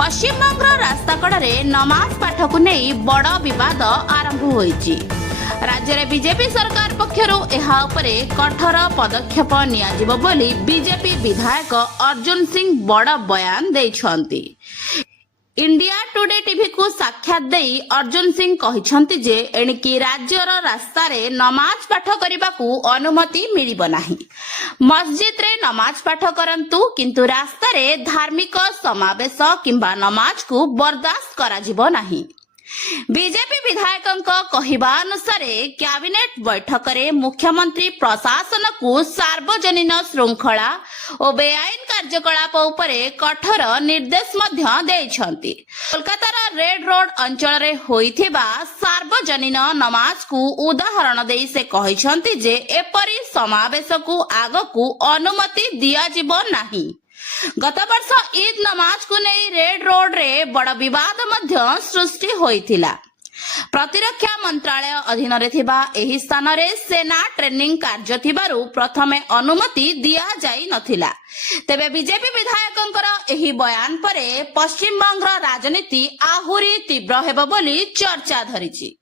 पश्चिमबंग रास्ता कड़े नमाज पाठ को नहीं बड़ बद आरंभ होइछि। राज्य में बीजेपी सरकार पक्षरु एहा उपरे कठोर पदक्षेप नियाजिबो बोली बीजेपी विधायक अर्जुन सिंह बड़ बयान दैछन्ति। इंडिया टुडे टीवी को साक्षात देई अर्जुन सिंह कहिसंति जे एणिकी राज्यर रास्ता रे नमाज पाठ करिबाकू अनुमति मिलिबो नाही। मस्जिद रे नमाज पाठ करंतु किंतु रास्ता रे धार्मिक समावेश किंबा नमाज को बर्दाश्त करा जिबो नाही। बीजेपी विधायकଙ୍କ कहिबा अनुसार कैबिनेट बैठक रे मुख्यमंत्री प्रशासन को सार्वजनिक श्रृंखला और बेआईन कार्यकलाप उपरे कठोर निर्देश मध्य देइछन्ति। कोलकातार रेड रोड अंचल रे होइथिबा सार्वजनिक नमाज को उदाहरण देई से कहिसंति जे एपरि समावेश को आगकू अनुमति दिया जिबो नाही। गत वर्ष ईद नमाज को नहीं रेड रोड रे बड़ विवाद मध्य सृष्टि होइथिला। प्रतिरक्षा मंत्रालय अधीन रे थिबा एही स्थान रे सेना ट्रेनिंग कार्य थिबारु प्रथमे अनुमति दिया जाई नथिला। तेबे बीजेपी विधायकंकर एही बयान परे पश्चिम बंग राजनीति आहुरी तीव्र हेबो बोली चर्चा धरिछि।